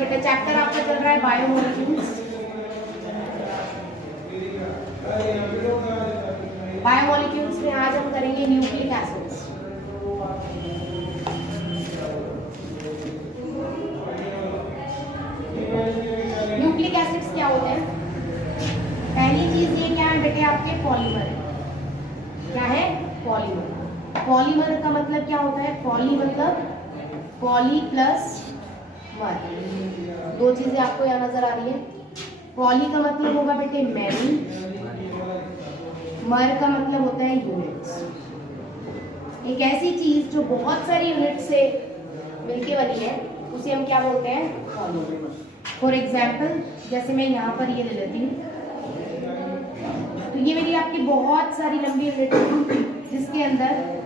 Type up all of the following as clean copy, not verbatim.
बेटा चैप्टर आपका चल रहा है बायोमोलिक्यूल्स। बायोमोलिक्यूल्स में आज हम करेंगे न्यूक्लिक एसिड्स। न्यूक्लिक एसिड्स क्या होते हैं? पहली चीज ये क्या है बेटे, आपके पॉलीमर है। क्या है? पॉलीमर। पॉलीमर का मतलब क्या होता है? पॉली मतलब पॉली प्लस मर। दो चीजें आपको यहाँ नजर आ रही है। पॉली का मतलब होगा बेटे मैनी, मर का मतलब होता है यूनिट्स। एक ऐसी चीज जो बहुत सारी यूनिट से मिलके बनी है उसे हम क्या बोलते हैं? पॉलीमर। फॉर एग्जाम्पल जैसे मैं यहाँ पर ये ले लेती हूँ, तो ये मेरी आपकी बहुत सारी लंबी यूनिट है जिसके अंदर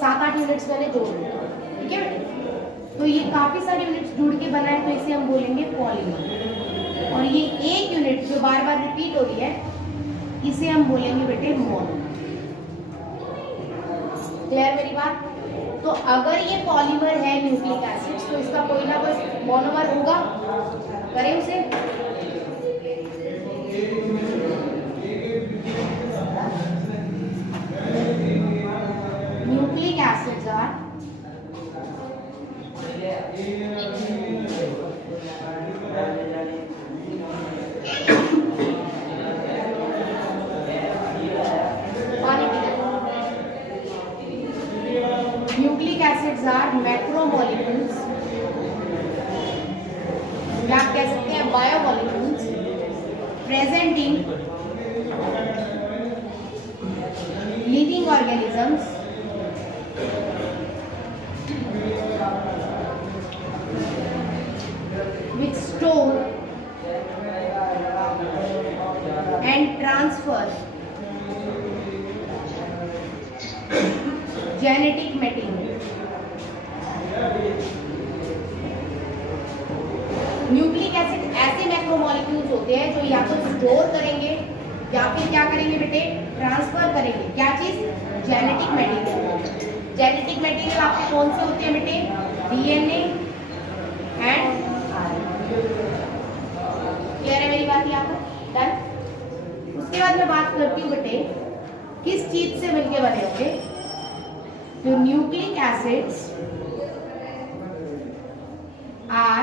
7-8 यूनिट्स मैंने जोड़ दी, ठीक है बेटे। तो ये काफी सारी यूनिट्स जुड़ के बना है, तो इसे हम बोलेंगे पॉलीमर। और ये एक यूनिट जो बार बार रिपीट हो रही है इसे हम बोलेंगे बेटे मोनोमर। क्लियर मेरी बात? तो अगर ये पॉलीमर है न्यूक्लिक एसिड्स तो इसका कोई ना कोई मोनोमर होगा। करें उसे। Nucleic acids are nucleic acids are macromolecules, या आप कह सकते हैं biomolecules present in living organisms which store and transfer genetic material। Nucleic acid ऐसे मैक्रोमोलिक्यूल्स होते हैं जो या तो स्टोर करेंगे या फिर क्या करेंगे बेटे? ट्रांसफर करेंगे। क्या चीज? Genetic material. जेनेटिक मटेरियल आपके कौन से होते हैं बेटे? डीएनए एंड क्लियर है मेरी बात यहाँ पर? डन। उसके बाद मैं बात करती हूँ बेटे किस चीज से मिलके बने होंगे। तो nucleic acids are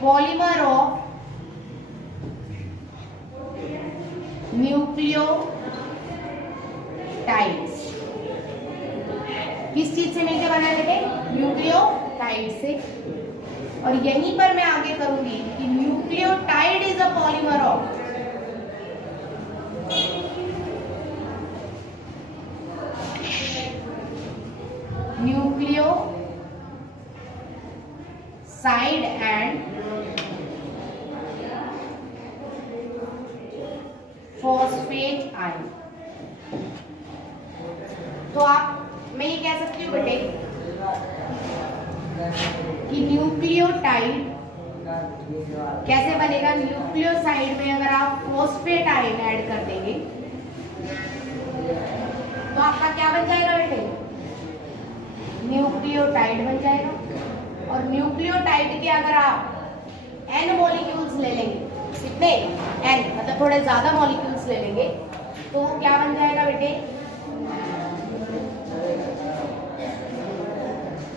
polymer of nucleotides. किस चीज से मिलकर बना है बेटे? न्यूक्लियोटाइड से। और यहीं पर मैं आगे करूंगी कि nucleotide is a polymer of nucleoside and phosphate ion. तो आप मैं ये कह सकती हूँ बेटे कि न्यूक्लियोटाइड कैसे बनेगा? न्यूक्लियोसाइड में अगर आप फॉस्फेट आयन ऐड कर देंगे तो आपका क्या बन जाएगा बेटे? न्यूक्लियोटाइड बन जाएगा। और न्यूक्लियोटाइड के अगर आप n मॉलिक्यूल्स ले लेंगे, कितने? n मतलब थोड़े ज्यादा मॉलिक्यूल्स ले लेंगे तो वो क्या बन जाएगा बेटे?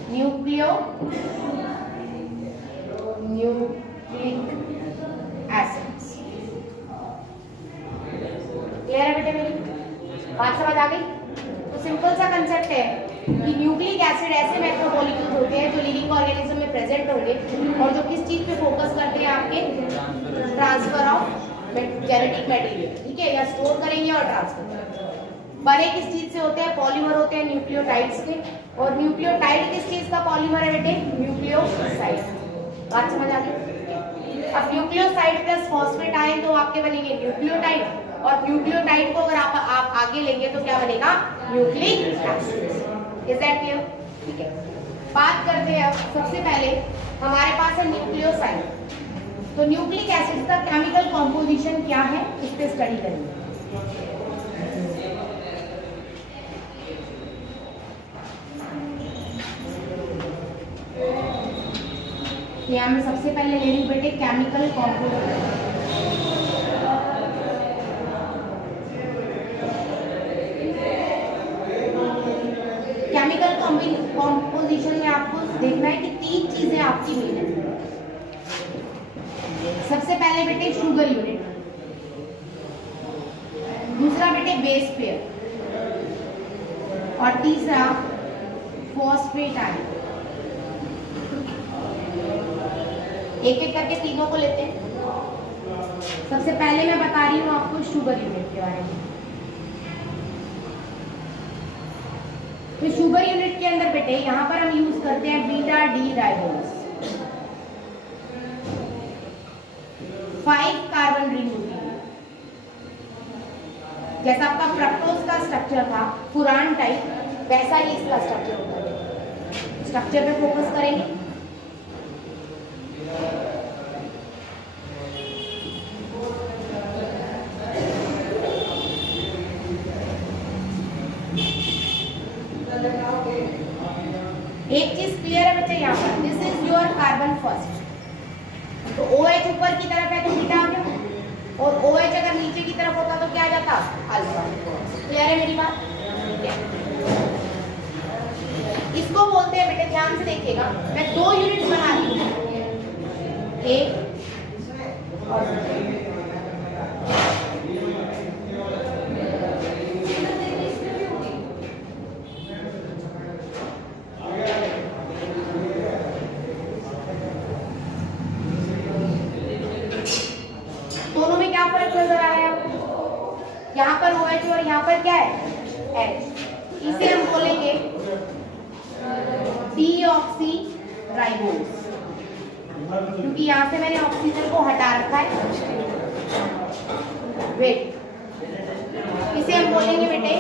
Nucleic acids. क्लियर है बेटे मेरी बात? समझ आ गई? तो सिंपल सा कंसेप्ट है कि न्यूक्लिक एसिड ऐसे मैक्रोमोलिक्यूल्स होते हैं जो लिविंग ऑर्गेनिज्म में प्रेजेंट होंगे और जो किस चीज पे फोकस करते हैं? आपके ट्रांसफर ऑफ जेनेटिक मटेरियल, ठीक है, या स्टोर करेंगे और ट्रांसफर करेंगे। बने किस चीज से होते हैं? पॉलीमर होते हैं न्यूक्लियोटाइड्स के। और न्यूक्लियोटाइड किस चीज का पॉलीमर है बेटे? न्यूक्लियोसाइड। बात समझ आ गई? अब न्यूक्लियोसाइड प्लस फॉस्फेट आयन तो आपके बनेंगे न्यूक्लियोटाइड, और न्यूक्लियोटाइड को अगर आप आगे लेंगे तो क्या बनेगा? Nucleic acid. Is that clear? ठीक है, बात करते हैं अब। सबसे पहले हमारे पास है न्यूक्लियोसाइड। तो न्यूक्लिक एसिड का केमिकल कॉम्पोजिशन क्या है इस पे स्टडी करेंगे। तो यहाँ मैं सबसे पहले ले रही हूँ बेटे केमिकल कॉम्पोजिशन। केमिकल कॉम्पोजिशन में आपको देखना है कि 3 चीजें आपकी मेन है। सबसे पहले बेटे शुगर यूनिट, दूसरा बेटे बेस पेयर, और तीसरा फॉस्फेट आयन। एक एक करके तीनों को लेते हैं। सबसे पहले मैं बता रही हूँ आपको शुगर यूनिट के बारे में। तो शुगर यूनिट के अंदर बेटे यहाँ पर हम यूज करते हैं beta D ribose, 5 carbon ring nucleotide. जैसा आपका फ्रक्टोज का स्ट्रक्चर था पुरान टाइप, वैसा ही इसका स्ट्रक्चर होता है। स्ट्रक्चर पे फोकस करेंगे। एक चीज क्लियर है बच्चे यहाँ पर, this is your carbon first. तो OH ऊपर की तरफ है तो बीटा आ गया, और OH अगर नीचे की तरफ होता तो क्या आ जाता, अल्फा। क्लियर है मेरी बात? इसको बोलते हैं बेटे, ध्यान से देखिएगा, मैं 2 यूनिट बना रही हूँ, एक और दोनों में क्या फर्क नजर आ रहा है आपको? यहाँ पर OH और यहाँ पर क्या है, H। इसे हम बोलेंगे डीऑक्सी राइबोस, क्योंकि यहाँ से मैंने ऑक्सीजन को हटा रखा है। वेट, इसे हम बोलेंगे बेटे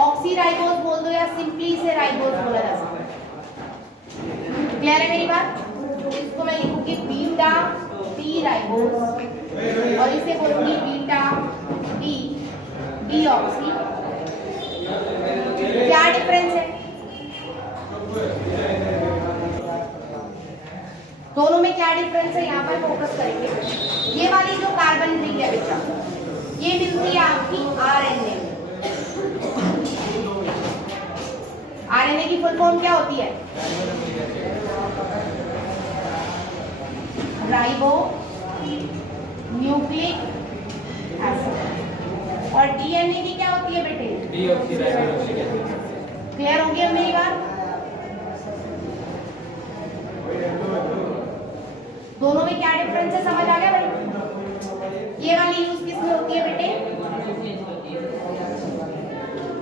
ऑक्सी राइबोस बोल दो, या सिंपली इसे राइबोस बोला जा सकता है। क्लियर है मेरी बात? इसको मैं लिखूंगी बीटा टी राइबोस, और इसे बोलूंगी बीटा टी डीऑक्सी। क्या डिफरेंस है दोनों में? क्या डिफरेंस है यहाँ पर फोकस करेंगे। ये वाली जो कार्बन रिंग है बेटा, ये मिलती है आपकी RNA में। RNA की फुल फॉर्म क्या होती है? Ribo nucleic acid. और DNA की क्या होती है बेटे? क्लियर हो गया मेरी बात? दोनों में क्या डिफरेंस है, समझ आ गया भाई? ये वाली यूज किसमें होती है बेटे?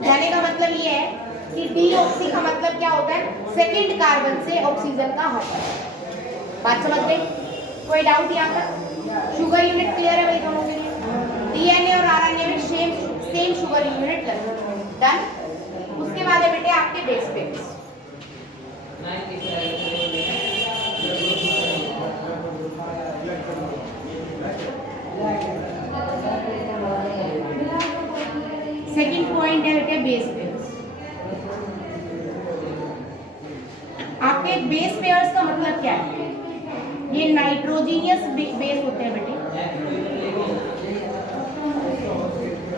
कहने का मतलब ये है कि डीऑक्सी का मतलब क्या होता है, सेकंड कार्बन से ऑक्सीजन का हटाना। बात समझ गई? कोई डाउट यहाँ पर? शुगर यूनिट क्लियर है भाई दोनों के लिए? DNA और RNA में सेम शुगर यूनिट डन। उसके बाद है बेटे आपके बेस पेयर्स। सेकंड पॉइंट है बेटे बेस पेयर्स। आपके बेस पेयर्स का मतलब क्या है? ये नाइट्रोजीनियस बेस होते हैं बेटे।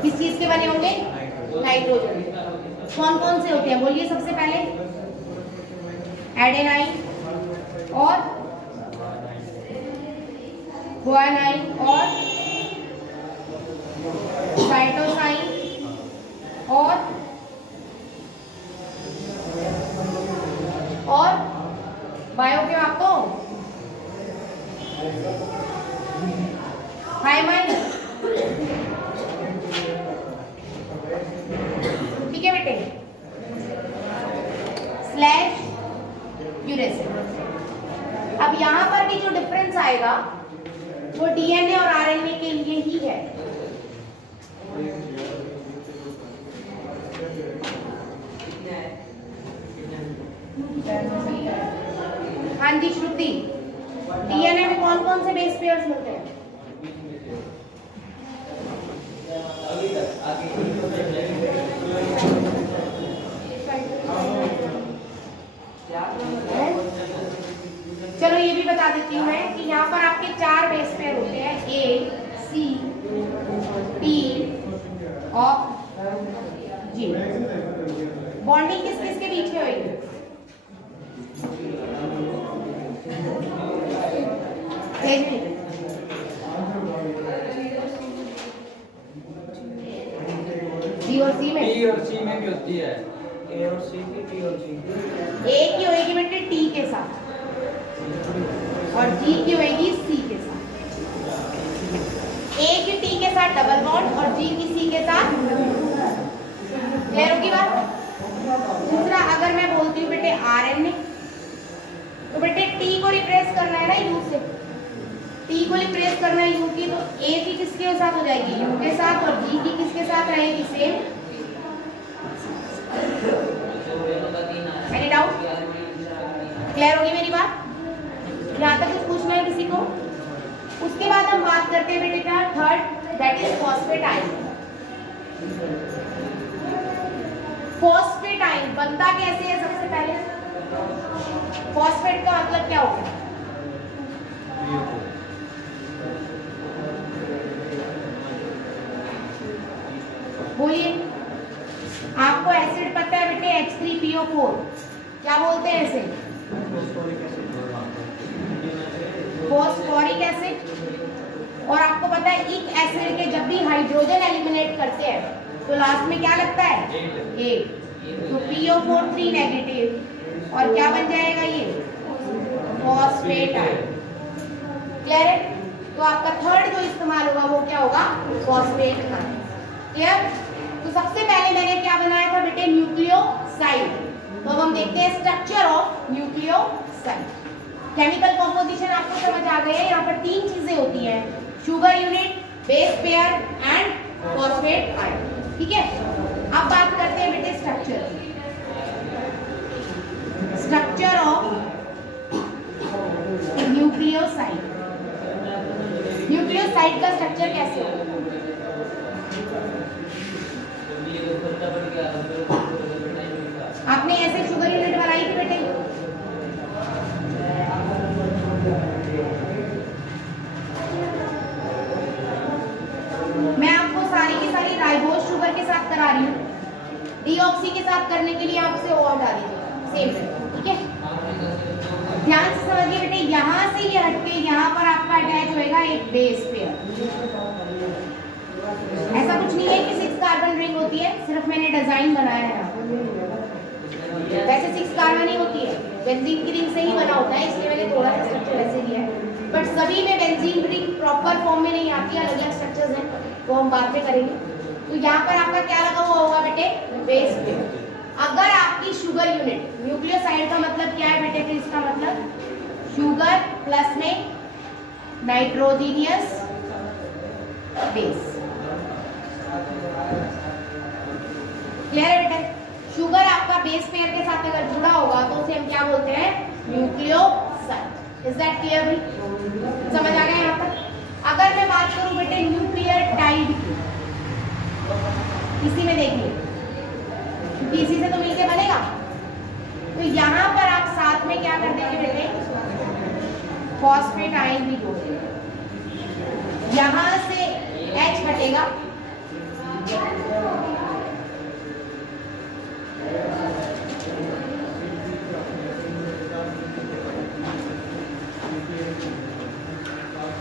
किस चीज के बने होंगे? नाइट्रोजन। कौन कौन से होते हैं बोलिए? सबसे पहले एडेनाइन और गुआनाइन और साइटोसाइन और बायो के आपको थायमाइन। ठीक है बेटे, स्लैश यूरेसिल। अब यहां पर भी जो डिफरेंस आएगा वो DNA और RNA के लिए ही है। हाँ जी श्रुति, DNA में कौन कौन से बेस पेयर्स मिलते हैं? चलो ये भी बता बता देती हूँ मैं कि यहाँ पर आपके 4 बेस पेयर होते हैं, ए, सी, टी और जी। बॉन्डिंग किस किस के बीच में होगी? बी और सी में, बी और सी में भी होती है, ए और सी की, टी और सी की। ए की होगी बेटे टी के साथ और जी की होगी सी के साथ। ए की टी के साथ डबल बॉन्ड और जी की सी के साथ। क्लियर होगी बात? दूसरा, अगर मैं बोलती हूँ बेटे आरएनए, तो बेटे टी को रिप्लेस करना है ना यू से, टी को रिप्लेस करना है यू की, तो ए की किसके साथ हो जाएगी? यू के साथ, और जी की किसके साथ रहेगी? सेम। Any doubt? क्लियर होगी मेरी बात? यहाँ तक कुछ पूछना है किसी को? उसके बाद हम बात करते हैं बेटे का third, that is phosphate ion. Phosphate ion बनता कैसे है? सबसे पहले फॉस्फेट का मतलब क्या होगा? बोलिए। आपको एसिड पता है बेटे, H3PO4 क्या बोलते हैं इसे? Phosphoric acid. और आपको पता है एक एसिड के जब भी हाइड्रोजन एलिमिनेट करते हैं तो लास्ट में क्या लगता है? 8। तो PO4 3 नेगेटिव और क्या बन जाएगा ये? Phosphate ion. क्लियर है? तो आपका थर्ड जो इस्तेमाल होगा वो क्या होगा? Phosphate ion. क्लियर? तो सबसे पहले मैंने क्या बनाया था बेटे? न्यूक्लियोसाइड। तो अब हम देखते हैं structure of nucleoside. Chemical composition आपको समझ आ गई है। यहाँ पर 3 चीजें होती हैं, sugar unit, base pair and phosphate ion. ठीक है, अब बात करते हैं बेटे स्ट्रक्चर ऑफ न्यूक्लियोसाइड। न्यूक्लियोसाइड का स्ट्रक्चर कैसे होगा? आपने ऐसे शुगर यूनिट बनाई थी बेटे? मैं आपको सारी की सारी राइबोज शुगर के साथ करा रही हूँ, डीऑक्सी के साथ करने के लिए आपसे और डाली सेम। ठीक है, ध्यान से समझिए बेटे। यहाँ से ये हटके यहाँ पर आपका अटैच होएगा एक बेस पेयर। ऐसा कुछ नहीं है कि 6 कार्बन रिंग होती है, सिर्फ मैंने डिजाइन बनाया है। वैसे 6 कार्बन ही होती है, बेंजीन की रिंग से ही बना होता है, इसलिए मैंने थोड़ा सा स्ट्रक्चर वैसे दिया है। बट सभी में बेंजीन रिंग प्रॉपर फॉर्म में नहीं आती, अलग अलग स्ट्रक्चर्स हैं, वो हम बाद में करेंगे। तो यहाँ पर आपका क्या लगा हुआ होगा बेटे? Base pair. अगर आपकी शुगर यूनिट, न्यूक्लियोसाइड का मतलब क्या है बेटे? फिर इसका मतलब शुगर प्लस में नाइट्रोजीनियस बेस। क्लियर है बेटा? शुगर आपका बेस पेयर के साथ अगर जुड़ा होगा तो उसे हम क्या बोलते हैं? न्यूक्लियोसाइड। इज दैट क्लियर भाई? समझ आ गया यहाँ पर? अगर मैं बात करूं बेटे न्यूक्लियोटाइड की, इसी में देखिए, क्योंकि इसी से तो मिलके बनेगा, तो यहाँ पर आप साथ में क्या कर देंगे बेटे? फॉस्फेट आयन भी जोड़ देंगे। यहाँ से H हटेगा,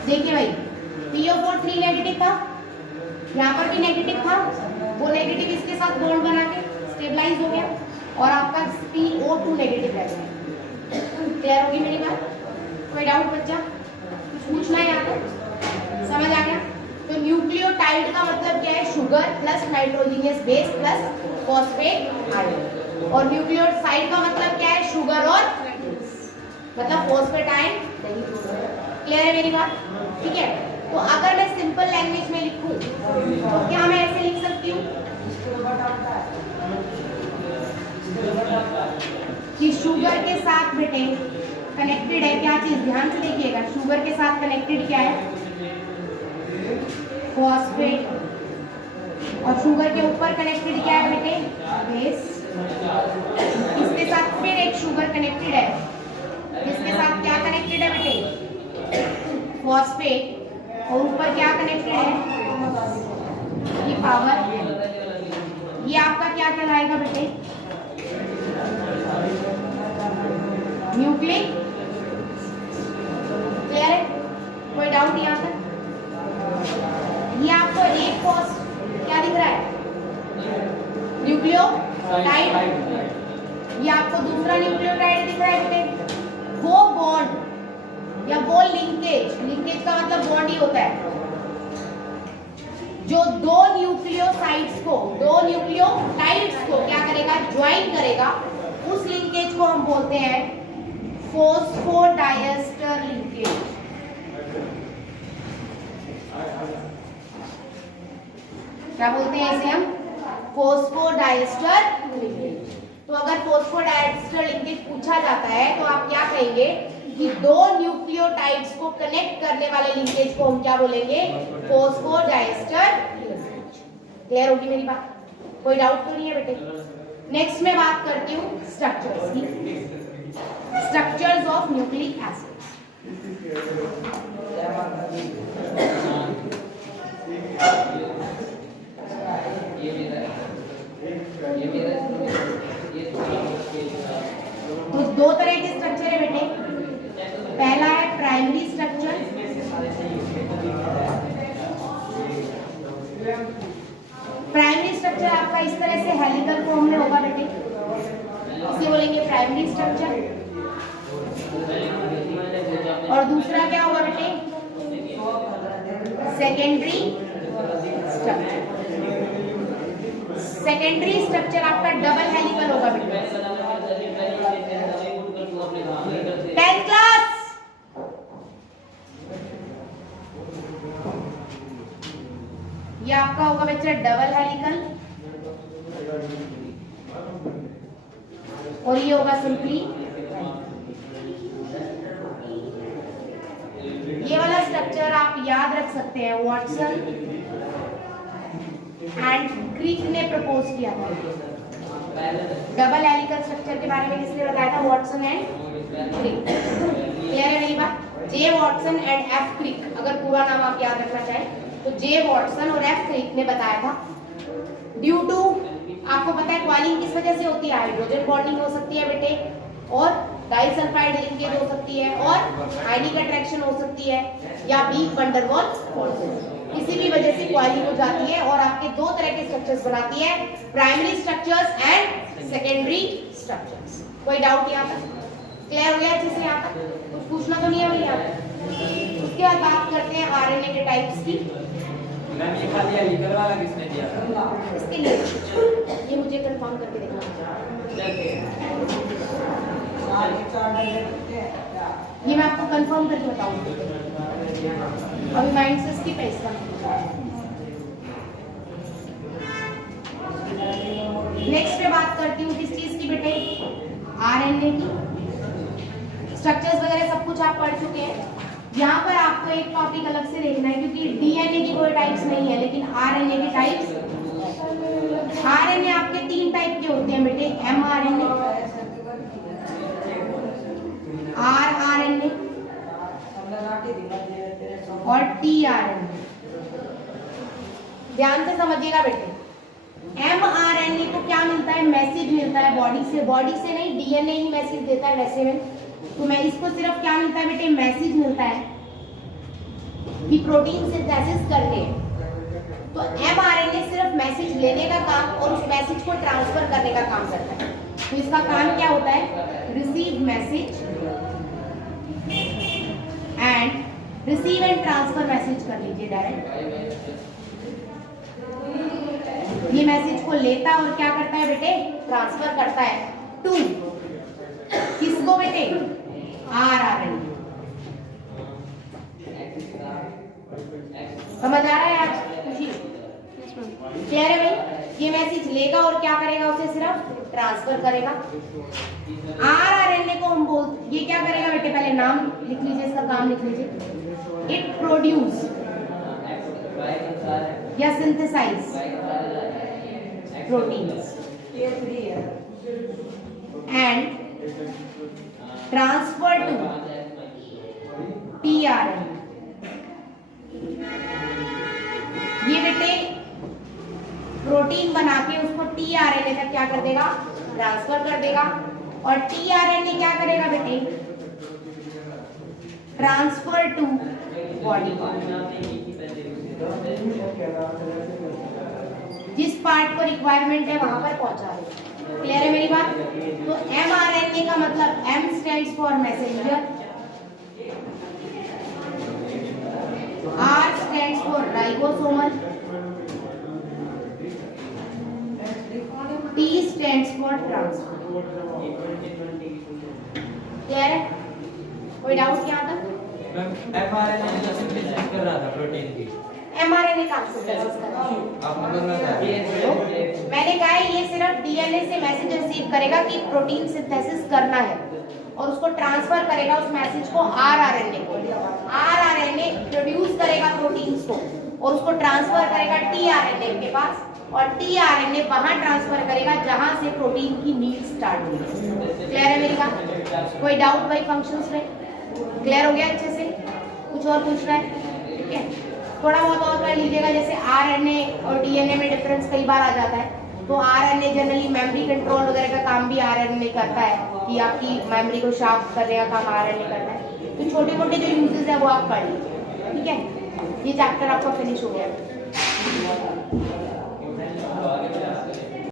देखिए भाई, PO4 3 नेगेटिव था, यहाँ पर भी नेगेटिव था, वो नेगेटिव इसके साथ बॉन्ड बना के स्टेबलाइज हो गया और आपका PO2 नेगेटिव रह गया। क्लियर होगी मेरी बात? कोई डाउट बच्चा? कुछ पूछना है यहाँ पर? समझ आ गया? तो न्यूक्लियोटाइड का मतलब क्या है? Sugar plus nitrogenous base plus phosphate ion. और न्यूक्लियोसाइड का मतलब क्या है? शुगर और मतलब फॉस्फेट आयन नहीं। क्लियर है मेरी बात? ठीक है, तो अगर मैं सिंपल लैंग्वेज में लिखूं तो क्या मैं ऐसे लिख सकती हूँ कि शुगर के साथ बेटे कनेक्टेड है क्या चीज? ध्यान से देखिएगा, शुगर के साथ कनेक्टेड क्या है? फॉस्फेट। और शुगर के ऊपर कनेक्टेड क्या है बेटे? बेस। इसके साथ फिर एक शुगर कनेक्टेड है, जिसके साथ क्या कनेक्टेड है बेटे? फॉस्फेट और ऊपर क्या कनेक्टेड है, ये पावर। ये आपका क्या कहलाएगा बेटे, न्यूक्लिक। क्लियर है, कोई डाउट यहाँ तक? ये आपको एक फॉस क्या दिख रहा है, न्यूक्लियोटाइड। ये आपको दूसरा न्यूक्लियोटाइड दिख रहा है बेटे। वो बॉन्ड या वो लिंकेज, लिंकेज का मतलब बॉन्ड ही होता है, जो दो न्यूक्लियोसाइड्स को, दो न्यूक्लियोटाइड्स को क्या करेगा, ज्वाइन करेगा, उस लिंकेज को हम बोलते हैं फॉस्फोडाइएस्टर लिंकेज। क्या बोलते हैं इसे हम, फॉस्फोडाइएस्टर लिंकेज। तो अगर फॉस्फोडाइएस्टर लिंकेज पूछा जाता है तो आप क्या कहेंगे कि दो न्यूक्लियोटाइड्स को कनेक्ट करने वाले लिंकेज को हम क्या बोलेंगे, फॉस्फोडाइएस्टर लिंकेज। क्लियर होगी मेरी बात, कोई डाउट तो नहीं है बेटे। नेक्स्ट मैं बात करती हूँ स्ट्रक्चर्स की, स्ट्रक्चर्स ऑफ न्यूक्लिक एसिड्स। तो दो तरह के स्ट्रक्चर है बेटे, पहला है प्राइमरी स्ट्रक्चर। प्राइमरी स्ट्रक्चर आपका इस तरह से हेलिकल फॉर्म में होगा बेटे, इसे बोलेंगे प्राइमरी स्ट्रक्चर। और दूसरा क्या होगा बेटे, सेकेंडरी स्ट्रक्चर। सेकेंडरी स्ट्रक्चर आपका डबल हेलिकल होगा बेटे। 10th क्लास, ये आपका होगा बच्चा डबल हेलिकल और ये होगा सिंपली। ये वाला स्ट्रक्चर आप याद रख सकते हैं, वॉटसन एंड क्रिक ने प्रपोज किया था। डबल हेलिकल स्ट्रक्चर के बारे में किसने बताया था, वॉटसन एंड क्रिक। क्लियर है मेरी बात? जे वॉटसन एंड एफ क्रिक, अगर पूरा नाम आप याद रखना चाहें तो जे वॉटसन और एफ क्रिक ने बताया था। ड्यू टू, आपको पता है क्वालिंग किस वजह से होती है, हाइड्रोजन बॉन्डिंग हो सकती है बेटे, और डाइसल्फाइड लिंकेज हो सकती है, और आयनिक अट्रैक्शन हो सकती है, या weak van der Waals forces. किसी भी वजह से क्वालिंग हो जाती है और आपके दो तरह के स्ट्रक्चर्स बनाती है, primary structures and secondary structures. कोई डाउट यहाँ तक? क्लियर हो गया अच्छे से यहाँ तक? कुछ पूछना तो नहीं है भैया? उसके बाद बात करते हैं आरएनए के टाइप्स की। मैम ये खाली हेलिकल वाला किसने दिया था? इसके लिए ये मुझे कंफर्म करके देखना, ये मैं आपको कंफर्म करके बताऊंगी। अभी माइंड से इसकी पैसा। नेक्स्ट पे बात करती हूँ किस चीज की बेटे, आरएनए की। स्ट्रक्चर्स वगैरह सब कुछ आप पढ़ चुके हैं। यहाँ पर आपको एक टॉपिक अलग से देखना है, क्योंकि डीएनए की कोई टाइप्स नहीं है, लेकिन आरएनए के टाइप्स। आरएनए आपके 3 टाइप के होते हैं बेटे, एमआरएनए, आरआरएनए और टीआरएनए। ध्यान से समझिएगा बेटे। एमआरएनए को क्या मिलता है, मैसेज मिलता है बॉडी से, बॉडी से नहीं, डीएनए ही मैसेज देता है वैसे में। तो मैं इसको सिर्फ क्या मिलता है बेटे, मैसेज मिलता है कि प्रोटीन सिंथेसिस करने हैं। तो एमआरएनए सिर्फ मैसेज लेने का काम और उस मैसेज को ट्रांसफर करने का काम करता है। तो इसका काम क्या होता है, receive message and receive and transfer message कर लीजिए डायरेक्ट। ये मैसेज को लेता और क्या करता है बेटे, ट्रांसफर करता है टू किसको बेटे, आरआरएनए। समझ आ रहा है आज? क्लियर है भाई? ये मैसेज लेगा और क्या करेगा, उसे सिर्फ ट्रांसफर करेगा। आरआरएनए को हम बोलते, ये क्या करेगा बेटे, पहले नाम लिख लीजिए, इसका काम लिख लीजिए। इट प्रोड्यूस या synthesize proteins and transfer to tRNA. tRNA तक क्या कर देगा, ट्रांसफर कर देगा। और tRNA क्या करेगा बेटे, ट्रांसफर टू बॉडी जिस पार्ट को रिक्वायरमेंट है वहां पर पहुंचा है। क्लियर है मेरी बात? तो mRNA का मतलब M stands for messenger, R stands for ribosomal, T stands for transfer. Clear है? कोई डाउट यहाँ तक? mRNA जो सिंथेसिस कर रहा था प्रोटीन की, mRNA का सिंथेसिस कर रहा है। आप बोल रहा था मैंने कहा है ये सिर्फ डीएनए से मैसेज रिसीव करेगा कि प्रोटीन सिंथेसिस करना है और उसको ट्रांसफर करेगा उस मैसेज को आरआरएनए को। आरआरएनए प्रोड्यूस करेगा प्रोटीन्स को और उसको ट्रांसफर करेगा टीआरएनए के पास और टीआरएनए वहां ट्रांसफर करेगा जहां से प्रोटीन की नीड स्टार्ट हुई। क्लियर है मेरी बात? कोई डाउट भाई फंक्शंस में? क्लियर हो गया अच्छे से? कुछ और पूछना है? ठीक है, थोड़ा बहुत और कर लीजिएगा। जैसे आरएनए और डीएनए में डिफरेंस कई बार आ जाता है, तो आरएनए जनरली मेमोरी कंट्रोल वगैरह का काम भी आरएनए करता है कि आपकी मेमोरी को शार्प करने का काम आरएनए करता है। तो छोटे मोटे जो यूजेस है वो आप पढ़ लीजिए। ठीक है, ये चैप्टर आपका फिनिश हो गया।